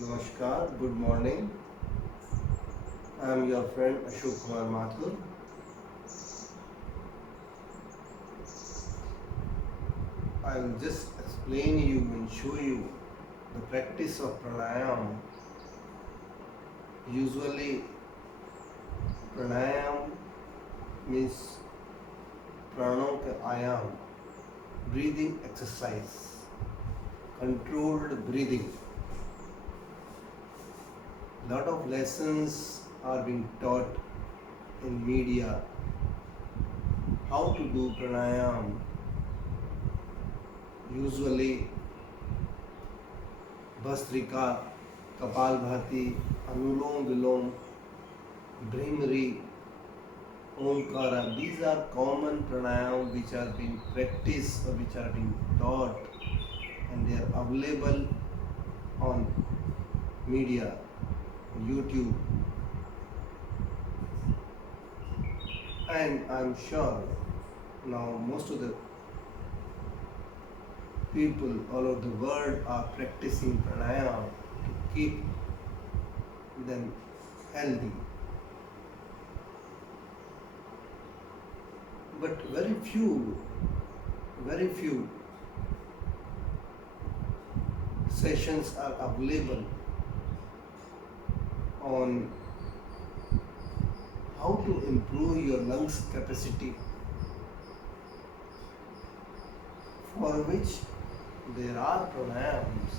Namaskar, good morning. I am your friend Ashok Kumar Mathur. I will just explain you and show you the practice of pranayam. Usually, pranayam means प्राणों के आयाम, breathing exercise, controlled breathing. Lot of lessons are being taught in media how to do pranayam. Usually Bhastrika, Kapalbhati, Anulom, Vilom, Bhrimari, Omkara, these are common pranayam which are being practiced or which are being taught, and they are available on media, YouTube, and I'm sure now most of the people all over the world are practicing pranayam to keep them healthy. But very few sessions are available on how to improve your lungs capacity, for which there are pranayams.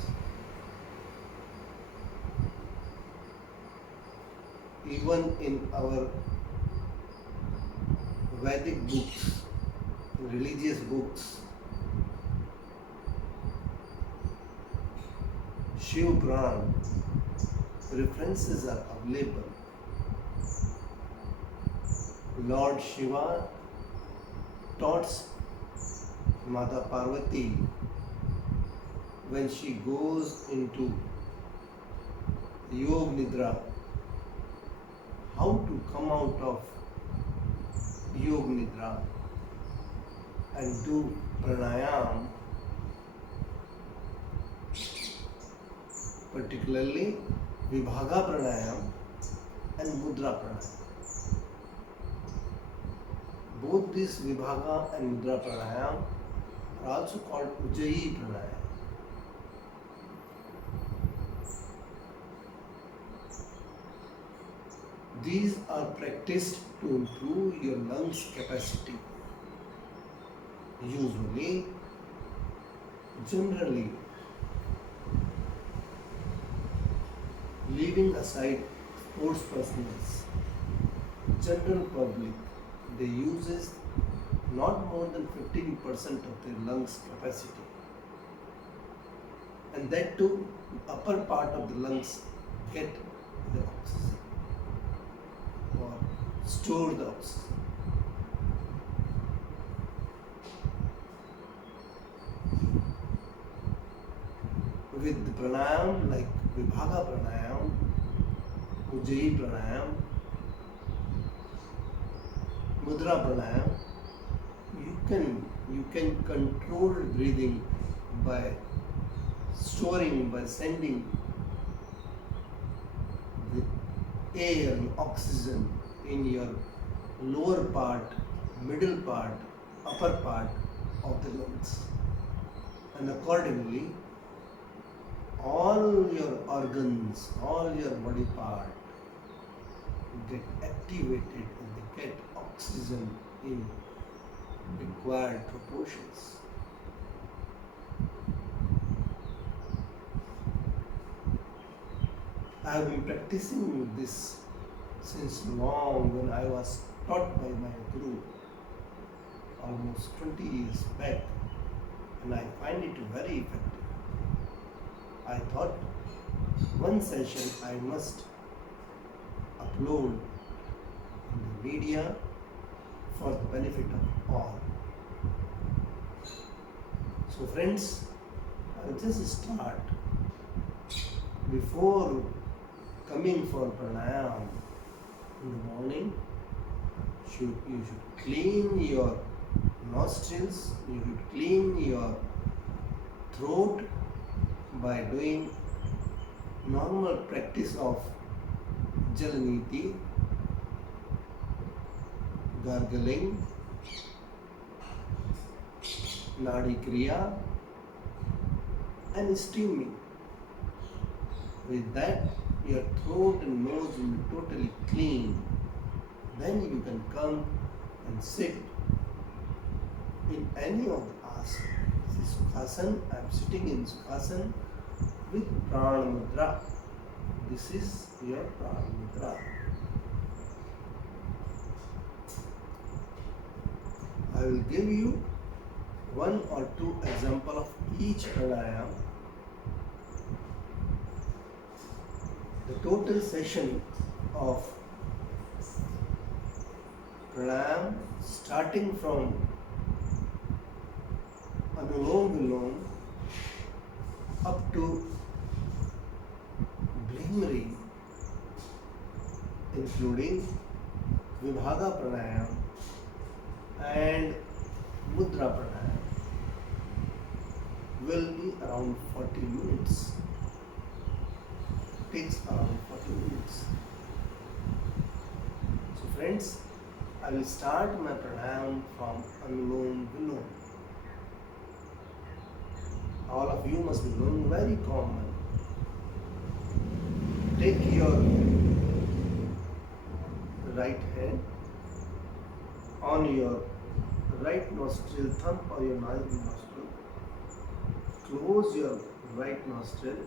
Even in our Vedic books, religious books, Shiv Puran references are available. Lord Shiva taught Mata Parvati when she goes into Yog Nidra, how to come out of Yog Nidra and do pranayam, particularly Vibhaga pranayam and Mudra pranayam. Both these Vibhaga and Mudra pranayam are also called Ujjayi pranayam. These are practiced to improve your lungs capacity. Generally, leaving aside sports persons, general public, they uses not more than 15% of their lungs capacity. And that too, upper part of the lungs get the oxygen or store the oxygen. With the pranayam like Vibhaga pranayam, Ujjayi pranayam, Mudra pranayam, you can control breathing by sending the air and oxygen in your lower part, middle part, upper part of the lungs. And accordingly, all your organs, all your body part get activated and they get oxygen in required proportions. I have been practicing this since long, when I was taught by my guru almost 20 years back, and I find it very effective. I thought one session I must upload in the media for the benefit of all. So friends, I'll just start. Before coming for pranayam in the morning, you should clean your nostrils, you should clean your throat by doing normal practice of Jalaniti, gargling, Nadi Kriya, and steaming. With that, your throat and nose will be totally clean. Then you can come and sit in any of the asanas. This is Sukhasana. I am sitting in Sukhasana with Prana Mudra. This is your Prana Mudra. I will give you one or two examples of each pranayam. The total session of pranayam starting from Anulom Vilom up to Bhimri, including Vibhaga Pranayam and Mudra Pranayam, will be around 40 minutes. Takes around 40 minutes. So friends, I will start my pranayam from Anulom Vilom. All of you must be knowing very common. Take your right hand on your right nostril, thumb or your nostril. Close your right nostril.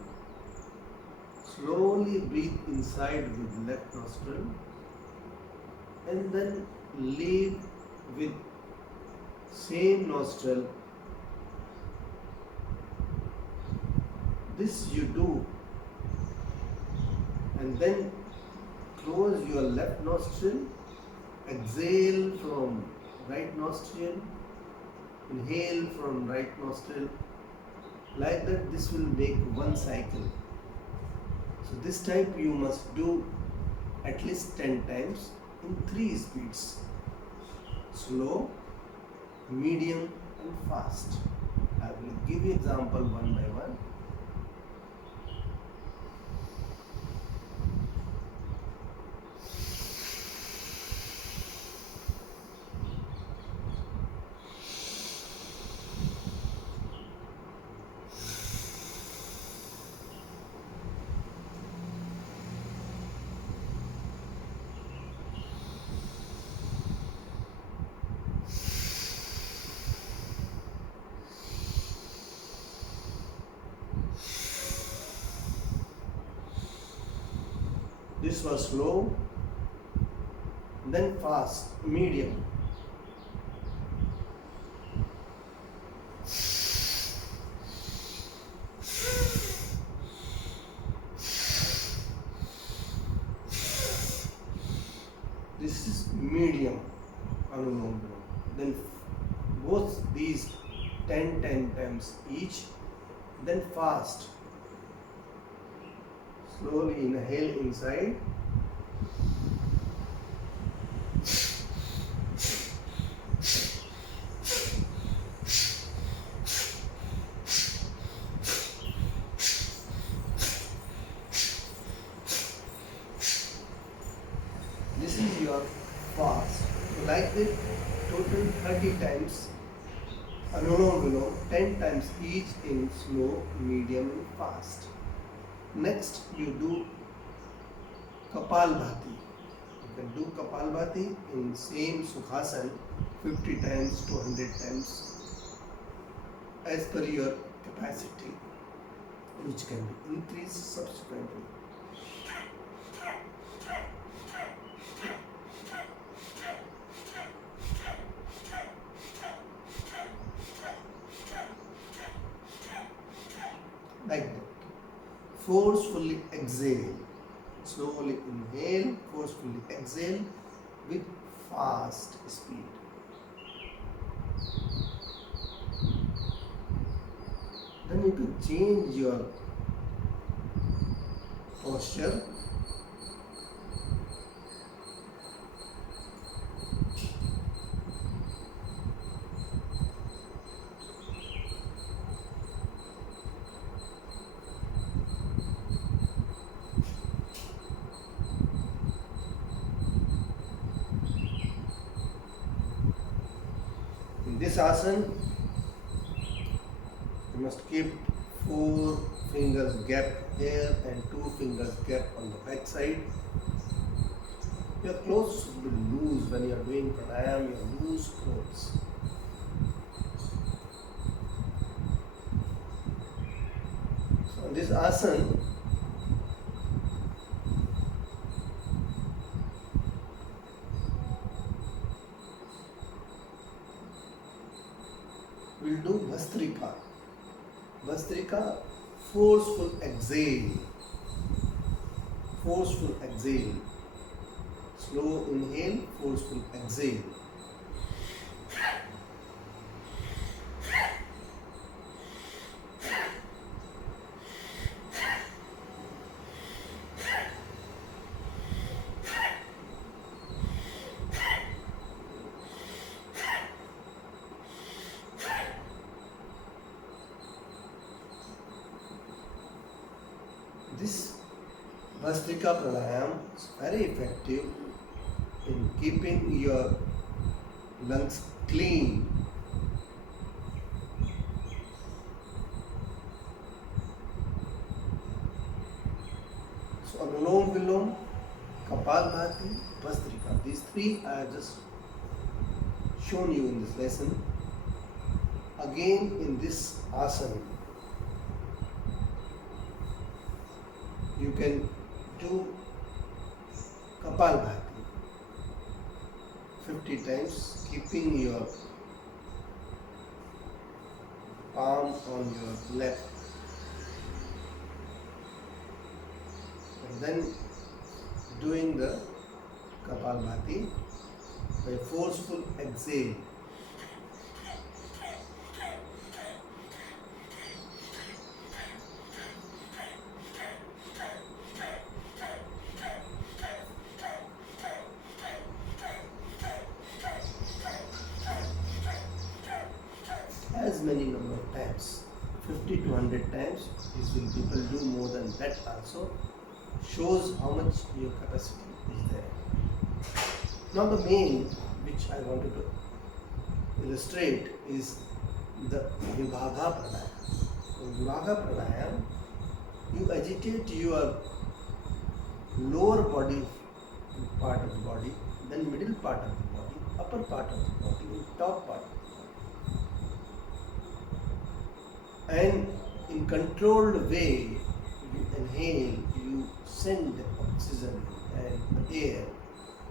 Slowly breathe inside with left nostril and then leave with same nostril. This you do and then close your left nostril, exhale from right nostril, inhale from right nostril. Like that, this will make one cycle. So this type you must do at least 10 times in 3 speeds: slow, medium and fast. I will give you example one by one. This was slow, then fast, medium. This is medium, Anulom. Then both these 10 times each, then fast. Slowly inhale inside. This is your fast. So like this, total 30 times Anulom Vilom, 10 times each in slow, medium and fast. Next, you do Kapalbhati. You can do Kapalbhati in same Sukhasana 50 times to 100 times as per your capacity, which can be increased subsequently. Like that. Forcefully exhale. Slowly inhale, forcefully exhale with fast speed. Then you can change your posture. this asana, you must keep 4 fingers gap here and 2 fingers gap on the back side. Your clothes should be loose when you are doing pranayam, your loose clothes. So this asana, we'll do Bhastrika. Bhastrika, forceful exhale. Forceful exhale. Slow inhale, forceful exhale. This Bhastrika pranayam is very effective in keeping your lungs clean. So Anulom, Vilom, Kapalbhati, Bhastrika. These 3 I have just shown you in this lesson. Again in this asana, you can do Kapalbhati 50 times, keeping your palm on your lap, and then doing the Kapalbhati by forceful exhale. As many number of times, 50 to 100 times. Usually people do more than that also. Shows how much your capacity is there. Now the main which I wanted to illustrate is the Vibhaga Pranayam. In Vibhaga Pranayam, you agitate your lower body part of the body, then middle part of the body, upper part of the body, and top part of the body. And in controlled way, you inhale, you send oxygen and air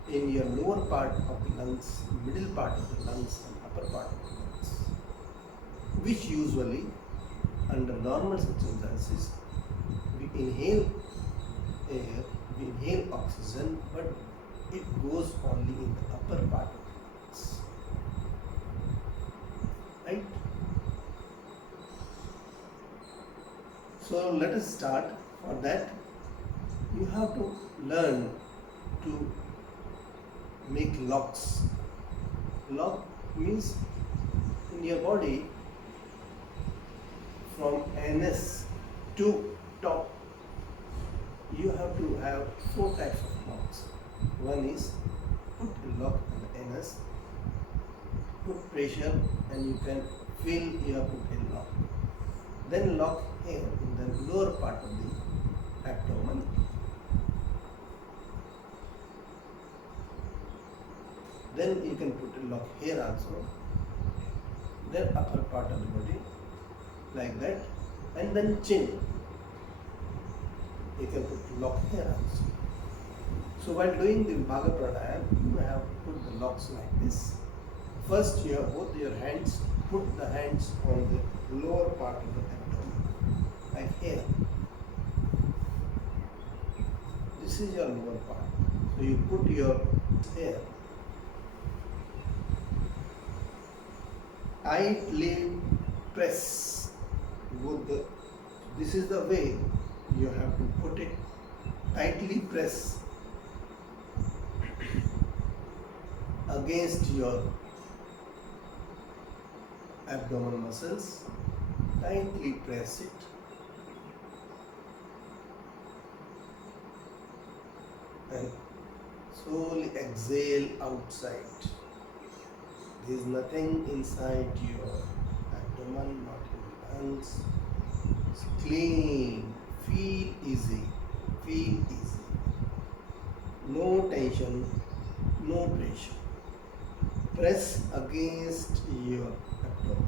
in your lower part of the lungs, middle part of the lungs and upper part of the lungs, which usually under normal circumstances we inhale air, we inhale oxygen, but it goes only in the upper part of the lungs, right? So let us start. For that, you have to learn to make locks. Lock means in your body from anus to top, you have to have 4 types of locks. One is put a lock on the anus, put pressure and you can feel you have put a lock. Then lock here in the lower part of the abdomen. Then you can put a lock here also. Then upper part of the body, like that. And then chin. You can put lock here also. So while doing the Bhaga Pranayam, you have to put the locks like this. First you have both your hands, put the hands on the lower part of the abdomen, like here. This is your lower part. So you put your here. Tightly press both the, this is the way you have to put it. Tightly press against your abdominal muscles. Tightly press it. And slowly exhale outside. There is nothing inside your abdomen, not in lungs. It's clean. Feel easy. Feel easy. No tension, no pressure. Press against your abdomen.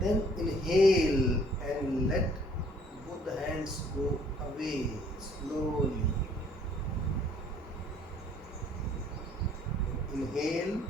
Then inhale and let both the hands go away slowly. Inhale